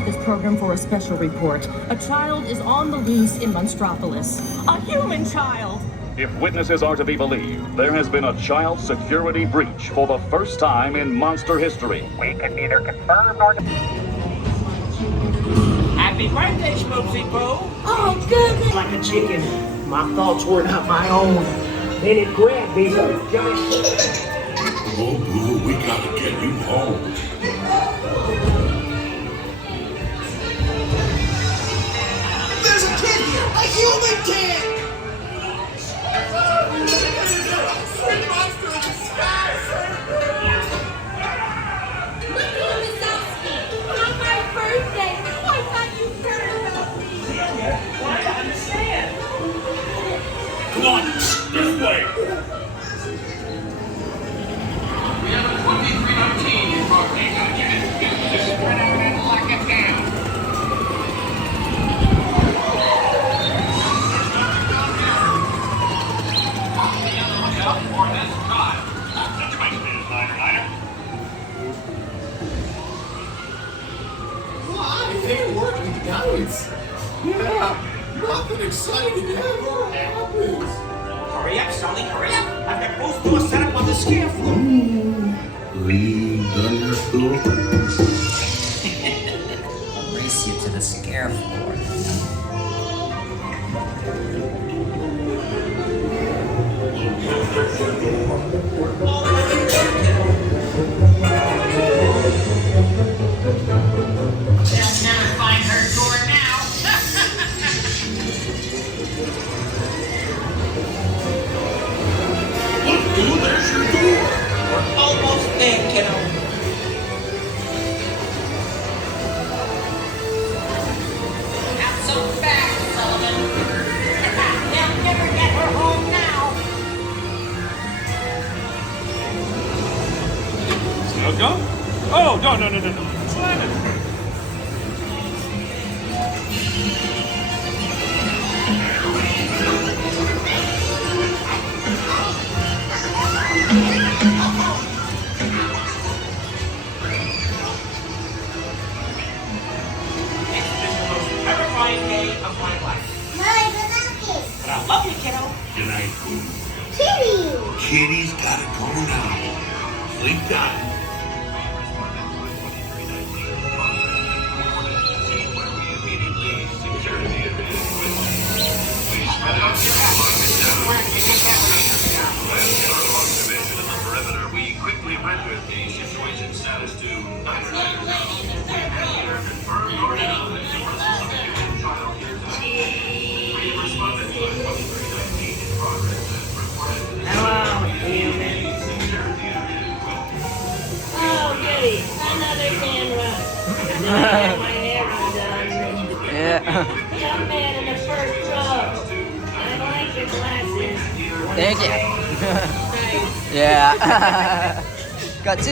interrupt this program for a special report. A child is on the loose in Monstropolis. A human child! If witnesses are to be believed, there has been a child security breach for the first time in monster history. We can neither confirm nor Happy birthday, Smokesy Boo! Oh, goodness! Like a chicken, my thoughts were not my own. Then it grabbed me so just... Oh, Boo, we gotta get you home. There's a kid here! A human kid! Sweet monster in the sky! On my birthday! I thought you cared about me! Why I understand? Come on, this way. We have a 2319 in progress. Just spread out and lock it down. For this time. Situation is Liner. Why? They work with guides. Yeah, nothing exciting ever happens. Hurry up, Sully, hurry up! I've got both doors set up on the scare floor. Lean done your school. I'll race you to the scare floor. They'll never find her door now. Look, Boo, there's your door. We're almost there, kiddo. Not so fast, Sullivan! They'll never get her home now! No go? Oh, no. Slam it. It's been the most terrifying day of my life. But I love you, kiddo. Good night, Boo. Kitty! Kitty's gotta go now. Sleep time. We quickly rendered the situation status to Hello, humans. Oh, goody! Another camera! I had my hair undone. Yeah. Young man in the first row. I like your glasses. Thank you. Nice. Yeah. Got two.